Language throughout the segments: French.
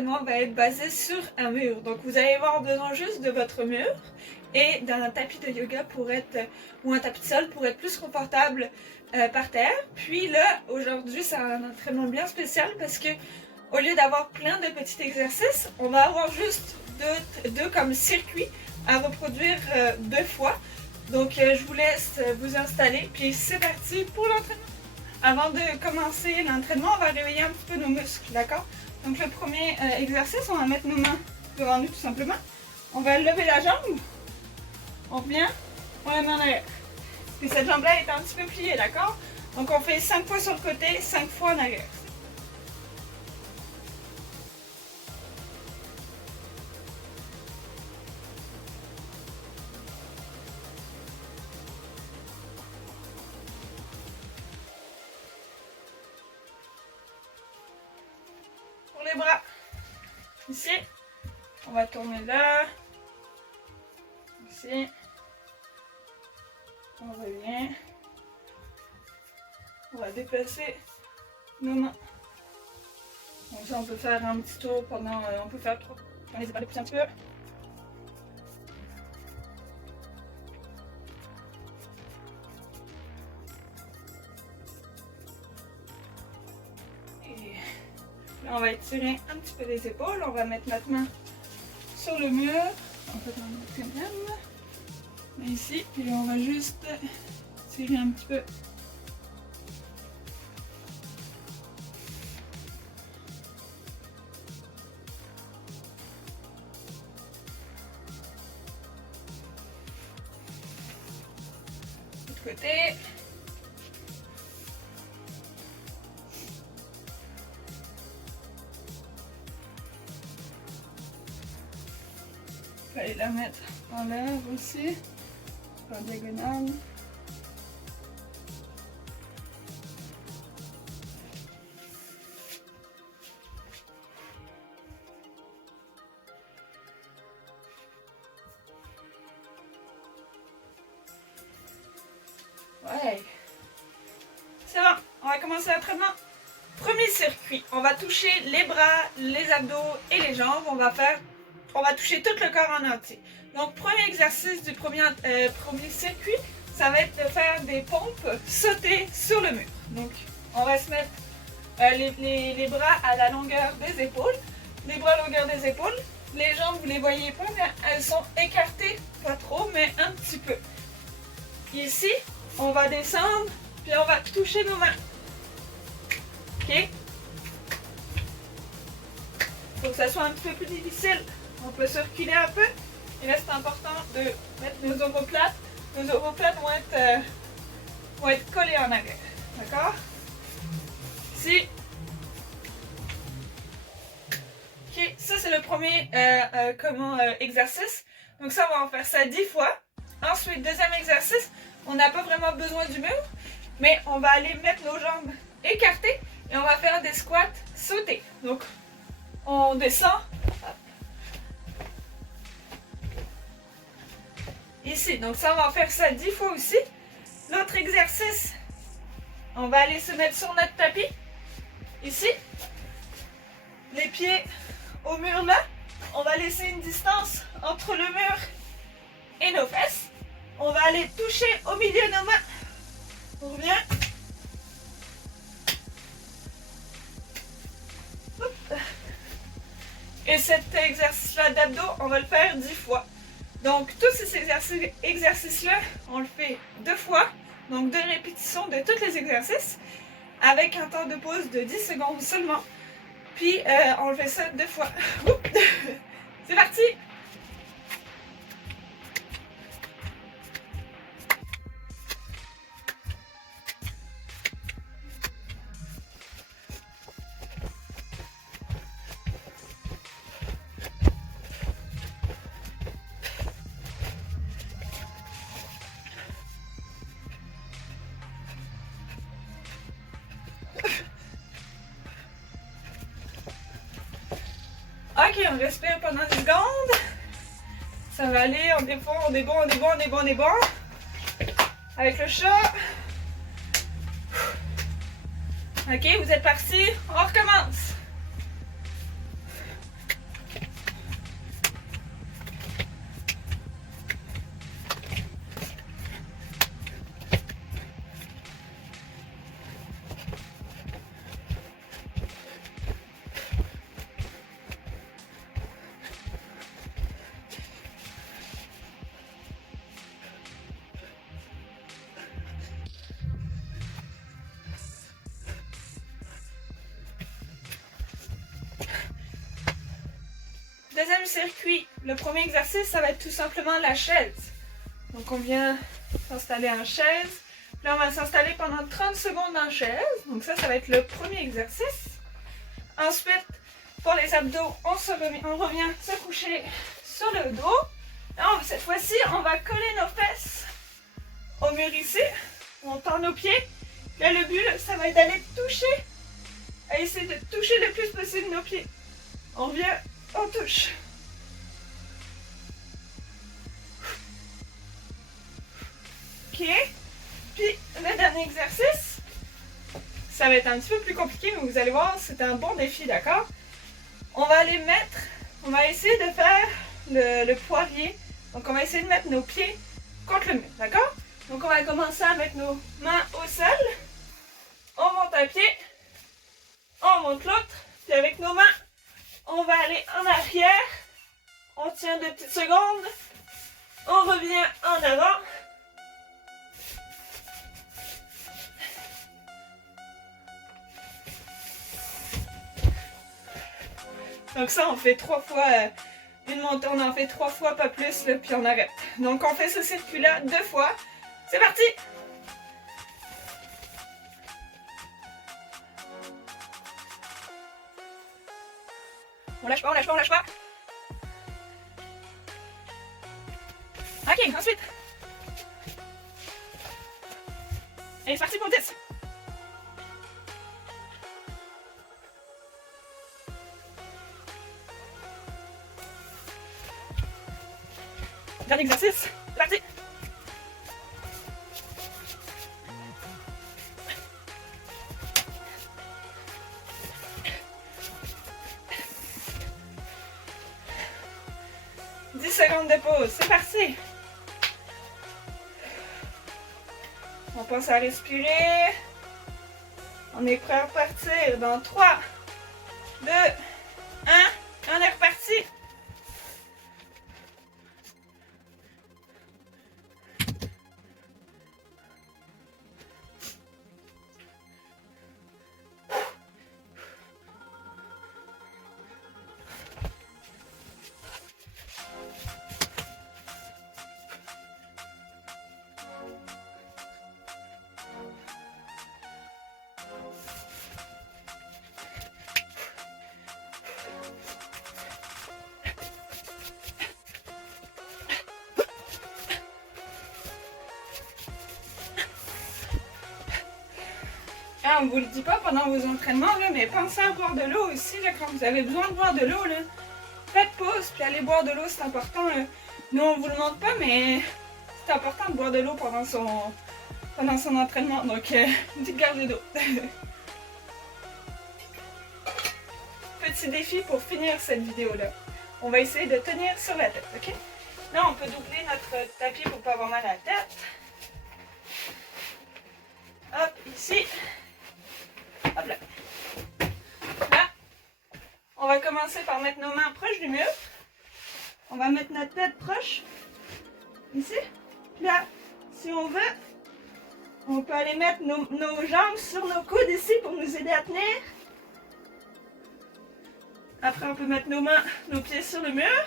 l'entraînement va être basé sur un mur. Donc vous allez avoir besoin juste de votre mur et d'un tapis de yoga ou un tapis de sol pour être plus confortable par terre. Puis là, aujourd'hui, c'est un entraînement bien spécial parce que au lieu d'avoir plein de petits exercices, on va avoir juste deux comme circuits à reproduire 2 fois. Donc je vous laisse vous installer, puis c'est parti pour l'entraînement. Avant de commencer l'entraînement, on va réveiller un petit peu nos muscles, d'accord? Donc le premier exercice, on va mettre nos mains devant nous tout simplement. On va lever la jambe, on revient, on la met en arrière. Puis cette jambe-là est un petit peu pliée, d'accord? Donc on fait 5 fois sur le côté, 5 fois en arrière. Pour les bras, ici, on va tourner là, ici, on revient, on va déplacer nos mains. Donc ça, on peut faire un petit tour pendant, on peut faire 3, on les épaules pousser un petit peu. Là, on va étirer un petit peu les épaules. On va mettre notre main sur le mur. En fait, on va mettre quand même ici. Et on va juste tirer un petit peu. De l'autre côté. Allez la mettre en l'air aussi, en diagonale. Ouais. C'est bon, on va commencer l'entraînement. Premier circuit, on va toucher les bras, les abdos et les jambes. On va toucher tout le corps en entier. Donc, premier exercice du premier circuit, ça va être de faire des pompes sautées sur le mur. Donc, on va se mettre les bras à la longueur des épaules. Les bras à la longueur des épaules. Les jambes, vous ne les voyez pas, mais elles sont écartées. Pas trop, mais un petit peu. Ici, on va descendre, puis on va toucher nos mains. OK? Faut que ça soit un petit peu plus difficile. On peut se reculer un peu. Et là, c'est important de mettre nos omoplates. Nos omoplates vont être collées en arrière. D'accord? Ici. Ok, ça c'est le premier exercice. Donc ça, on va en faire ça 10 fois. Ensuite, deuxième exercice, on n'a pas vraiment besoin du mur, mais on va aller mettre nos jambes écartées et on va faire des squats sautés. Donc, on descend. Ici, donc ça, on va en faire ça 10 fois aussi. L'autre exercice, on va aller se mettre sur notre tapis. Ici, les pieds au mur là. On va laisser une distance entre le mur et nos fesses. On va aller toucher au milieu de nos mains. On revient. Hop. Et cet exercice-là d'abdos, on va le faire 10 fois. Donc, tous ces exercices-là, on le fait 2 fois. Donc, 2 répétitions de tous les exercices avec un temps de pause de 10 secondes seulement. Puis, on le fait ça 2 fois. C'est parti! Ok, on respire pendant 10 secondes. Ça va aller, on est bon, on est bon, on est bon, on est bon, on est bon. Avec le chat. Ok, vous êtes partis, on recommence. Deuxième circuit, le premier exercice, ça va être tout simplement la chaise. Donc on vient s'installer en chaise. Là, on va s'installer pendant 30 secondes en chaise. Donc ça va être le premier exercice. Ensuite, pour les abdos, on revient se coucher sur le dos. Alors, cette fois-ci, on va coller nos fesses au mur ici. On tend nos pieds. Là, le but, ça va être d'aller toucher. À essayer de toucher le plus possible nos pieds. On vient, on touche. Ok. Puis, le dernier exercice, ça va être un petit peu plus compliqué, mais vous allez voir, c'est un bon défi, d'accord? On va aller mettre, on va essayer de faire le poirier. Donc, on va essayer de mettre nos pieds contre le mur, d'accord? Donc, on va commencer à mettre nos mains au sol. On monte un pied, on monte l'autre, puis avec nos mains, on va aller en arrière. On tient 2 petites secondes. On revient en avant. Donc ça, on fait 3 fois une montée, on en fait 3 fois, pas plus, là, puis on arrête. Donc on fait ce circuit-là 2 fois. C'est parti! On lâche pas, on lâche pas, on lâche pas. Ok, ensuite. Allez, c'est parti pour 10. Dernier exercice, c'est parti. Secondes de pause, c'est parti. On pense à respirer. On est prêt à repartir dans 3, 2, 1. On est reparti. On ne vous le dit pas pendant vos entraînements, là, mais pensez à boire de l'eau aussi là, quand vous avez besoin de boire de l'eau. Faites pause puis allez boire de l'eau, c'est important. Là. Nous, on ne vous le montre pas, mais c'est important de boire de l'eau pendant son entraînement. Donc, une petite gorgée d'eau. Petit défi pour finir cette vidéo-là. On va essayer de tenir sur la tête, ok? Là, on peut doubler notre tapis pour ne pas avoir mal à la tête. Hop, ici. Hop là. Là, on va commencer par mettre nos mains proches du mur. On va mettre notre tête proche. Ici. Là, si on veut, on peut aller mettre nos jambes sur nos coudes ici pour nous aider à tenir. Après, on peut mettre nos pieds sur le mur.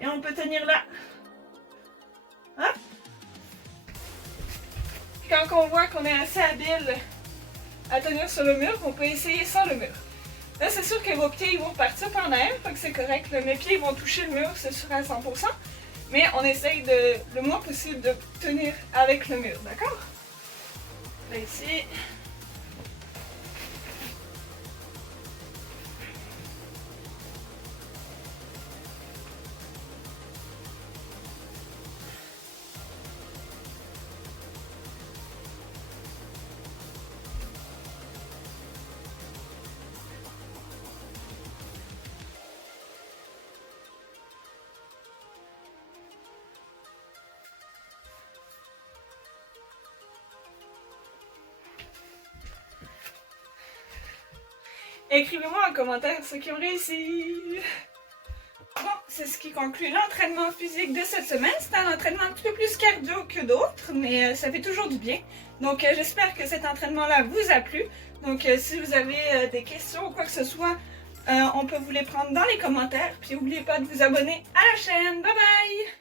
Et on peut tenir là. Hop. Quand on voit qu'on est assez habile à tenir sur le mur, on peut essayer sans le mur. Là, c'est sûr que vos pieds ils vont partir en l'air, donc c'est correct. Mes pieds vont toucher le mur, c'est sûr à 100%. Mais on essaye le moins possible de tenir avec le mur, d'accord? Là, ici. Écrivez-moi en commentaire ceux qui ont réussi. Bon, c'est ce qui conclut l'entraînement physique de cette semaine. C'est un entraînement un petit peu plus cardio que d'autres, mais ça fait toujours du bien. Donc j'espère que cet entraînement-là vous a plu. Donc si vous avez des questions ou quoi que ce soit, on peut vous les prendre dans les commentaires. Puis n'oubliez pas de vous abonner à la chaîne. Bye bye!